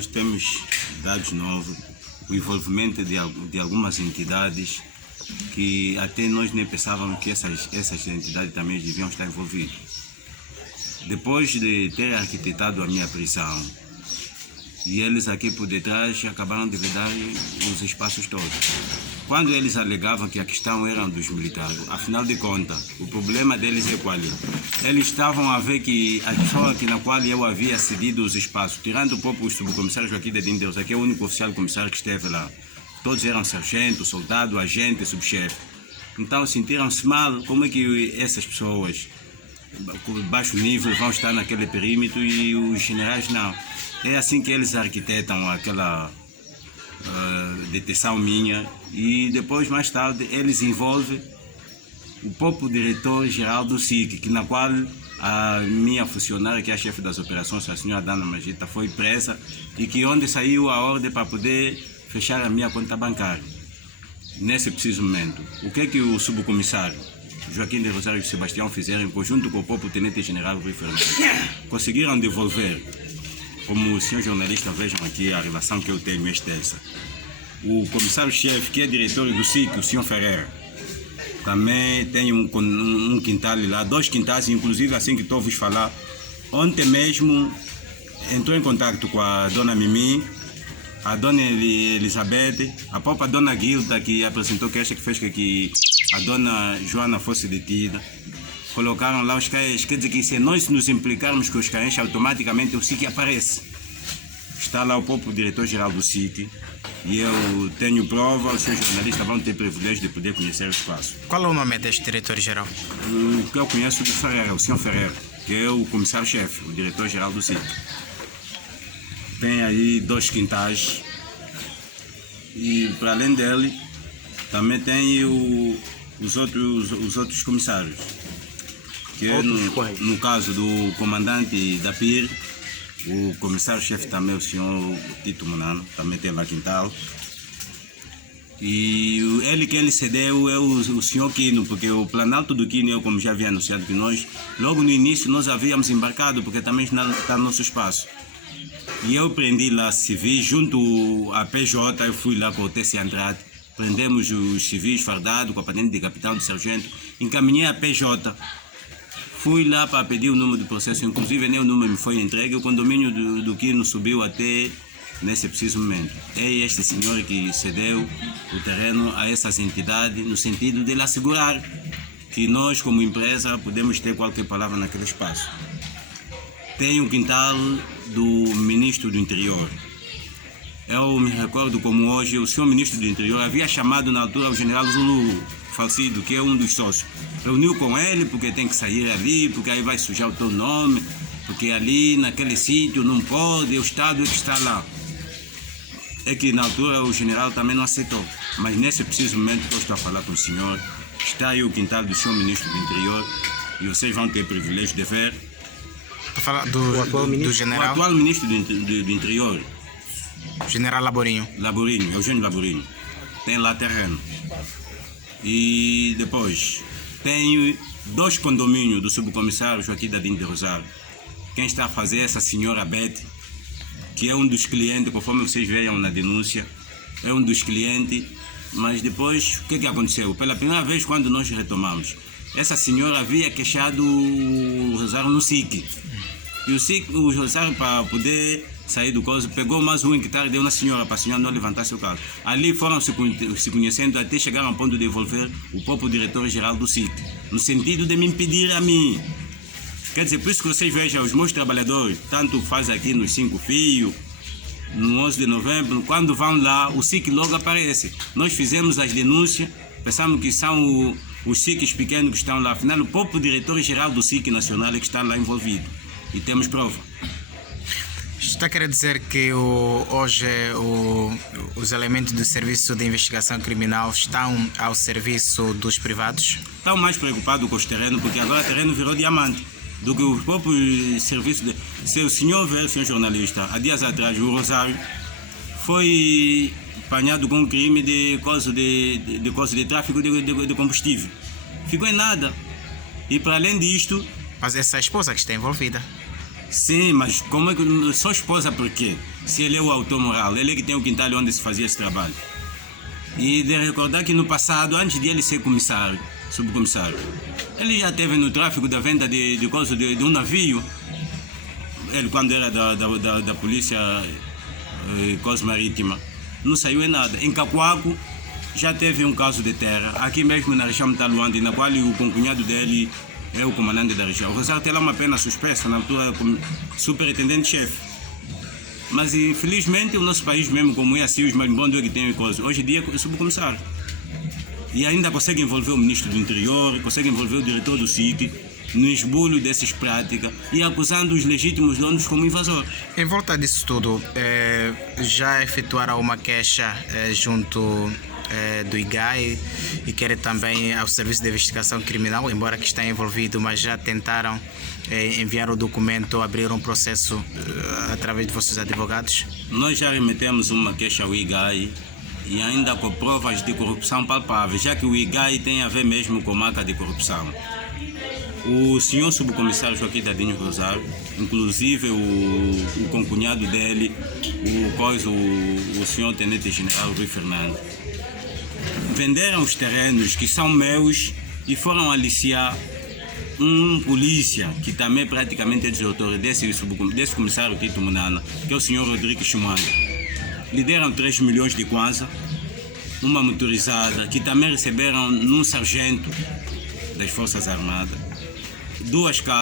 nós temos dados novos, o envolvimento de algumas entidades que até nós nem pensávamos que essas entidades também deviam estar envolvidas. Depois de ter arquitetado a minha prisão, e eles aqui por detrás acabaram de vedar os espaços todos. Quando eles alegavam que a questão era dos militares, afinal de contas, o problema deles é qual? Eles estavam a ver que a pessoa na qual eu havia cedido os espaços, tirando o próprio subcomissário Joaquim de Deus, que é o único oficial comissário que esteve lá, todos eram sargento, soldado, agente, subchefe. Então sentiram-se mal, como é que essas pessoas, com baixo nível, vão estar naquele perímetro e os generais não. É assim que eles arquitetam aquela detenção minha e depois, mais tarde, eles envolvem o próprio diretor-geral do SIC, na qual a minha funcionária, que é a chefe das operações, a senhora Dana Magita, foi presa e que onde saiu a ordem para poder fechar a minha conta bancária. Nesse preciso momento, o que é que o subcomissário Joaquim de Rosário e Sebastião fizeram em conjunto com o próprio tenente-general Rui Fernandes? Conseguiram devolver. Como os senhores jornalistas vejam aqui, a relação que eu tenho é extensa. O comissário-chefe, que é diretor do SIC, o senhor Ferreira, também tem um quintal lá, 2 quintais, inclusive assim que estou a vos falar. Ontem mesmo entrou em contato com a dona Mimi, a dona Elizabeth, a própria dona Guilda, que apresentou queixa que fez que a dona Joana fosse detida. Colocaram lá os CAEs, quer dizer que se nós nos implicarmos com os CAEs, automaticamente o SIC aparece. Está lá o próprio diretor-geral do SIC e eu tenho prova, os seus jornalistas vão ter privilégio de poder conhecer o espaço. Qual é o nome deste diretor-geral? O que eu conheço do Ferreira, o senhor Ferreira, que é o comissário-chefe, o diretor-geral do SIC. Tem aí 2 quintais e, para além dele, também tem os outros comissários. Que é no caso do comandante da PIR, o comissário-chefe também, o senhor Tito Munano, também tem lá quintal. E que ele cedeu é o senhor Quino, porque o Planalto do Quino, eu como já havia anunciado que nós, logo no início nós havíamos embarcado, porque também está no nosso espaço. E eu prendi lá civis, junto à PJ, eu fui lá com o TC Andrade, prendemos os civis fardados, com a patente de capitão, de sargento, encaminhei a PJ. Fui lá para pedir o número do processo, inclusive nem o número me foi entregue, o condomínio do Quino subiu até nesse preciso momento. É este senhor que cedeu o terreno a essas entidades, no sentido de ele assegurar que nós, como empresa, podemos ter qualquer palavra naquele espaço. Tem o quintal do ministro do Interior. Eu me recordo como hoje o senhor ministro do Interior havia chamado na altura o general Zulu Falcido, que é um dos sócios. Reuniu com ele porque tem que sair ali, porque aí vai sujar o teu nome, porque ali naquele sítio não pode, o Estado é que está lá. É que na altura o general também não aceitou, mas nesse preciso momento que eu estou a falar com o senhor, está aí o quintal do senhor ministro do Interior e vocês vão ter o privilégio de ver. Estou falando do general? O atual ministro do Interior. General Laborinho. Eugênio Laborinho. Tem lá terreno. E depois tem 2 condomínios do subcomissário Joaquim Dadinho de Rosário. Quem está a fazer é essa senhora Beth, que é um dos clientes, conforme vocês vejam na denúncia, é um dos clientes, mas depois, o que aconteceu? Pela primeira vez, quando nós retomamos, essa senhora havia queixado o Rosário no SIC. E o Rosário, para poder sair do coisa, pegou mais um hectare e deu na senhora, para a senhora não levantar seu carro. Ali foram se conhecendo até chegar ao ponto de devolver o próprio diretor-geral do SIC, no sentido de me impedir a mim. Quer dizer, por isso que vocês vejam os meus trabalhadores, tanto faz aqui nos 5 Fios, no 11 de novembro, quando vão lá, o SIC logo aparece. Nós fizemos as denúncias, pensamos que são os SICs pequenos que estão lá. Afinal, o próprio diretor-geral do SIC nacional é que está lá envolvido. E temos prova. Está a querer dizer que hoje os elementos do Serviço de Investigação Criminal estão ao serviço dos privados? Estão mais preocupados com os terrenos, porque agora o terreno virou diamante, do que os próprios serviços. Se o senhor vê, senhor jornalista, há dias atrás, o Rosário foi apanhado com um crime de tráfico de combustível. Ficou em nada. E para além disto... Mas essa é a esposa que está envolvida. Sim, mas como é que só esposa por quê? Se ele é o autor moral, ele é que tem o quintal onde se fazia esse trabalho. E de recordar que no passado, antes de ele ser comissário, subcomissário, ele já teve no tráfico da venda de um navio. Ele, quando era da polícia coisa marítima, não saiu em nada. Em Cacoaco já teve um caso de terra, aqui mesmo na região de Taluande, na qual o concunhado dele é o comandante da região. O Rosário tem lá uma pena suspensa, na altura como superintendente-chefe. Mas infelizmente o nosso país mesmo, como é assim, os marimbondos é que tem coisa. Hoje em dia é subcomissário. E ainda consegue envolver o ministro do interior, consegue envolver o diretor do SIC no esbulho dessas práticas e acusando os legítimos donos como invasores. Em volta disso tudo, já efetuaram uma queixa junto do IGAI e querem também ao Serviço de Investigação Criminal, embora que está envolvido, mas já tentaram enviar o documento ou abrir um processo através de vossos advogados? Nós já remetemos uma queixa ao IGAI e ainda com provas de corrupção palpáveis, já que o IGAI tem a ver mesmo com marca de corrupção. O senhor subcomissário Joaquim Tadinho Rosário, inclusive o concunhado dele, o senhor tenente-general Rui Fernando, venderam os terrenos que são meus e foram aliciar um polícia que também praticamente é desautor desse comissário Tito Munana, que é o senhor Rodrigo Chumanga. Lhe deram 3 milhões de kwanza, uma motorizada, que também receberam num sargento das Forças Armadas, 2 casas.